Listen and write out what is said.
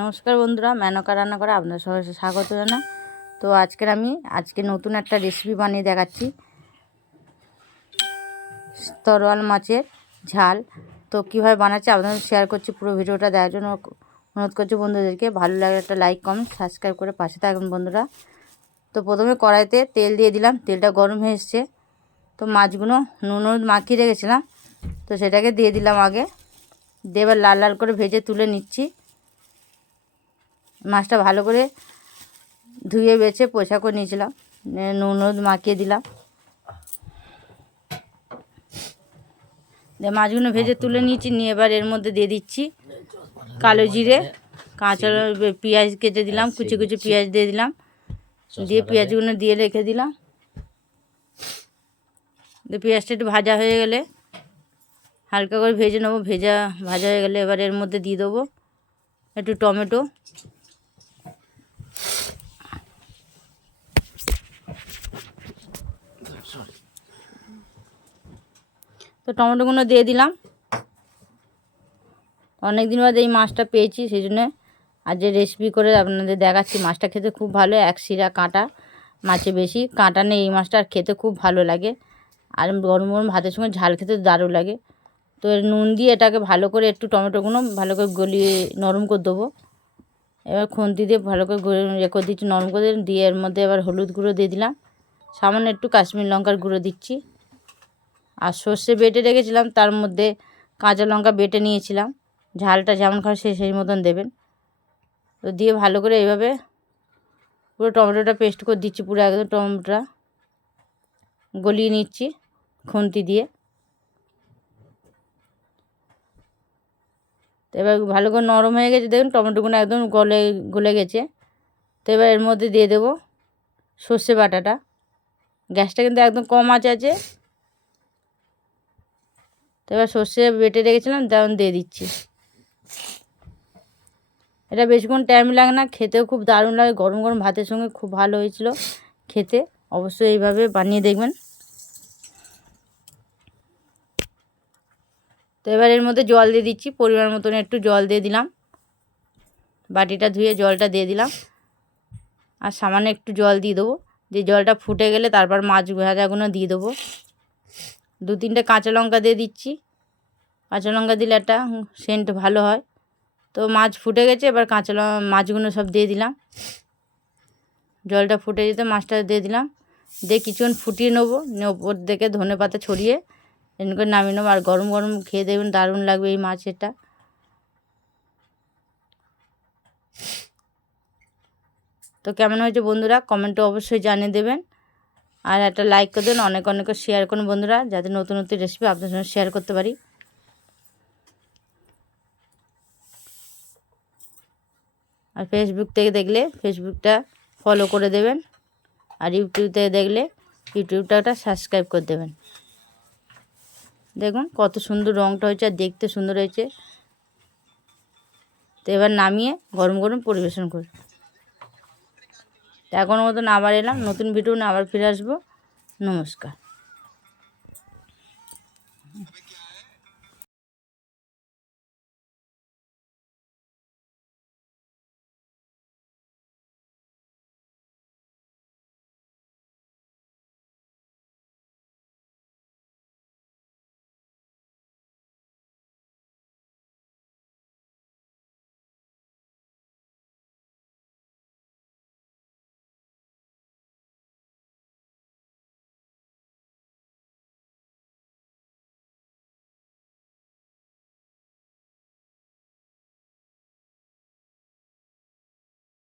নমস্কার বন্ধুরা, মেনকা রান্না করে আপনার সবাইকে স্বাগত জানাই। তো আজকে নতুন একটা রেসিপি বানিয়ে দেখাচ্ছি, তরোয়াল মাছের ঝাল। তো কীভাবে বানাচ্ছি আপনাদের শেয়ার করছি, পুরো ভিডিওটা দেখার জন্য অনুরোধ করছি বন্ধুদেরকে। ভালো লাগলে একটা লাইক কমেন্ট সাবস্ক্রাইব করে পাশে থাকবেন বন্ধুরা। তো প্রথমে কড়াইতে তেল দিয়ে দিলাম, তেলটা গরম হয়ে এসছে। তো মাছগুলো নুন হলুদ মাখিয়ে রেখেছিলাম, তো সেটাকে দিয়ে দিলাম আগে। দিয়ে এবার লাল লাল করে ভেজে তুলে নিচ্ছি। মাছটা ভালো করে ধুয়ে বেছে পোছা করে নিয়েছিলাম, নুন হলুদ মাখিয়ে দিলাম। দিয়ে মাছগুলো ভেজে তুলে নিয়েছি, নিয়ে এবার এর মধ্যে দিয়ে দিচ্ছি কালো জিরে, কাঁচা পেঁয়াজ কেটে দিলাম, কুচি কুচি পেঁয়াজ দিয়ে দিলাম। দিয়ে পেঁয়াজগুলো দিয়ে রেখে দিলাম। দিয়ে পেঁয়াজটা একটু ভাজা হয়ে গেলে হালকা করে ভেজে নেবো। ভাজা হয়ে গেলে এবার এর মধ্যে দিয়ে দেবো একটু টমেটো, তো টমেটোগুলো দিয়ে দিলাম। অনেক দিন বাদে এই মাছটা পেয়েছি, সেই জন্য আজ যে রেসিপি করে আপনাদের দেখাচ্ছি। মাছটা খেতে খুব ভালো, এক শিরা কাঁটা, মাছে বেশি কাঁটা নেই। এই মাছটা খেতে খুব ভালো লাগে, আর গরম গরম ভাতের সঙ্গে ঝাল খেতে দারুণ লাগে। তো এর নুন দিয়ে এটাকে ভালো করে একটু টমেটোগুলো ভালো করে গলিয়ে নরম করে দেবো। এবার খুন্তি দিয়ে ভালো করে করে দিচ্ছি, নরম করে দিয়ে এর মধ্যে এবার হলুদ গুঁড়ো দিয়ে দিলাম, সামান্য একটু কাশ্মীর লঙ্কার গুঁড়ো দিচ্ছি। আর সর্ষে বেটে রেখেছিলাম, তার মধ্যে কাঁচা লঙ্কা বেটে নিয়েছিলাম। ঝালটা যেমন খাওয়া সেই মতন দেবেন। তো দিয়ে ভালো করে এইভাবে পুরো টমেটোটা পেস্ট করে দিচ্ছি, পুরো একদম টমেটোটা গলিয়ে নিচ্ছি খুন্তি দিয়ে। তো এবার ভালো করে নরম হয়ে গেছে, দেখুন টমেটোগুলো একদম গলে গেছে। তো এবার এর মধ্যে দিয়ে দেবো সর্ষে বাটাটা। গ্যাসটা কিন্তু একদম কম আছে। তো এবার সর্ষে বেটে রেখেছিলাম, তেমন দিয়ে দিচ্ছি। এটা বেশিক্ষণ টাইম লাগে না, খেতেও খুব দারুণ লাগে। গরম গরম ভাতের সঙ্গে খুব ভালো হয়েছিল খেতে। অবশ্যই এইভাবে বানিয়ে দেখবেন। তো এবার এর মধ্যে জল দিয়ে দিচ্ছি, পরিমাণ মতন একটু জল দিয়ে দিলাম। বাটিটা ধুয়ে জলটা দিয়ে দিলাম, আর সামান্য একটু জল দিয়ে দেবো। দিয়ে জলটা ফুটে গেলে তারপর মাছ ভাজাগুলো দিয়ে দেবো। 2-3টে কাঁচা লঙ্কা দিয়ে দিচ্ছি। কাঁচা লঙ্কা দিলে একটা সেন্ট ভালো হয়। তো মাছ ফুটে গেছে, এবার মাছগুলো সব দিয়ে দিলাম। জলটা ফুটে যেতে মাছটা দিয়ে দিলাম, দিয়ে কিছুক্ষণ ফুটিয়ে নেবো। ওপর থেকে ধনেপাতা ছড়িয়ে এমনি করে নামিয়ে নেবো। আর গরম গরম খেয়ে দেখবেন, দারুণ লাগবে এই মাছেরটা। তো কেমন হয়েছে বন্ধুরা, কমেন্টে অবশ্যই জানিয়ে দেবেন। আর একটা লাইক করে দেবেন, অনেক অনেক শেয়ার করুন বন্ধুরা, যাতে নতুন নতুন রেসিপি আপনার সঙ্গে শেয়ার করতে পারি। আর ফেসবুক থেকে দেখলে ফেসবুকটা ফলো করে দেবেন, আর ইউটিউব থেকে দেখলে ইউটিউবটা সাবস্ক্রাইব করে দেবেন। দেখুন কত সুন্দর রঙটা হয়েছে, আর দেখতে সুন্দর হয়েছে। তো এবার নামিয়ে গরম গরম পরিবেশন করুন। তো এখনও মতন আবার এলাম, নতুন ভিডিও নিয়ে আবার ফিরে আসবো। নমস্কার।